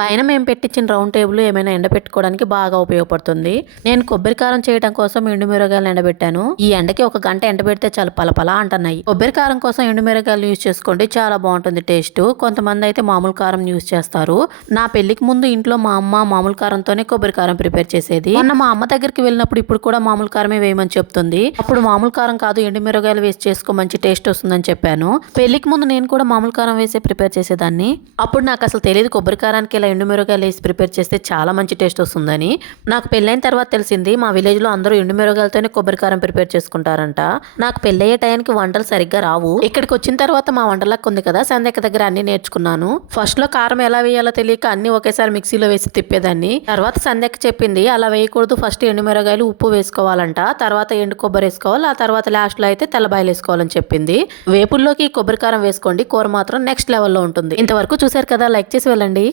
పైన మేము పెట్టించిన రౌండ్ టేబుల్ ఏమైనా ఎండబెట్టుకోవడానికి బాగా ఉపయోగపడుతుంది. నేను కొబ్బరి కారం చేయడం కోసం ఎండుమిరగాయలు ఎండబెట్టాను. ఈ ఎండకి 1 గంట ఎండబెడితే చాలు పలపలా అంటున్నాయి. కొబ్బరి కారం కోసం ఎండుమిరగాయలు యూజ్ చేసుకోండి, చాలా బాగుంటుంది టేస్ట్. కొంతమంది అయితే మామూలు కారం యూజ్ చేస్తారు. నా పెళ్లికి ముందు ఇంట్లో మా అమ్మ మామూలు కారంతోనే కొబ్బరి కారం ప్రిపేర్ చేసేది. మొన్న మా అమ్మ దగ్గరికి వెళ్ళినప్పుడు ఇప్పుడు కూడా మామూలు కారమే వేయమని చెప్తుంది. అప్పుడు మామూలు కారం కాదు ఎండుమిరగాయలు వేసి చేసుకో, మంచి టేస్ట్ వస్తుందని చెప్పాను. పెళ్లికి ముందు నేను కూడా మామూలు కారం వేసి ప్రిపేర్ చేసేదాన్ని. అప్పుడు నాకు అసలు తెలియదు కొబ్బరి కారానికి ఇలా ఎండుమిరగాయలు వేసి ప్రిపేర్ చేస్తే చాలా మంచి టేస్ట్ వస్తుందని. నాకు పెళ్ళైన తర్వాత తెలిసింది మా విలేజ్ లో అందరూ ఎండుమిరగాయలతోనే కొబ్బరి కారం ప్రిపేర్ చేసుకుంటారంట. నాకు పెళ్ళయ్యే టైంకి వంటలు సరిగ్గా రావు. ఇక్కడికి వచ్చిన తర్వాత మా వంటలకు ఉంది కదా, సంధ్యక్క దగ్గర అన్ని నేర్చుకున్నాను. ఫస్ట్ లో కారం ఎలా వేయాలో తెలియక అన్ని ఒకేసారి మిక్సీలో వేసి తిప్పేదాన్ని. తర్వాత సంధ్యక్క చెప్పింది అలా వేయకూడదు, ఫస్ట్ ఎండుమిరగాయలు ఉప్పు వేసుకోవాలంట, తర్వాత ఎండు కొబ్బరి వేసుకోవాలి, ఆ తర్వాత లాస్ట్ లో అయితే తెల్లబాయలు వేసుకోవాలని చెప్పింది. వేపుల్లోకి కొబ్బరి కారం వేసుకోండి, కూర మాత్రం నెక్స్ట్ లెవెల్లో ఉంటుంది. ఇంతవరకు చూసారు కదా, లైక్ చేసి వెళ్ళండి.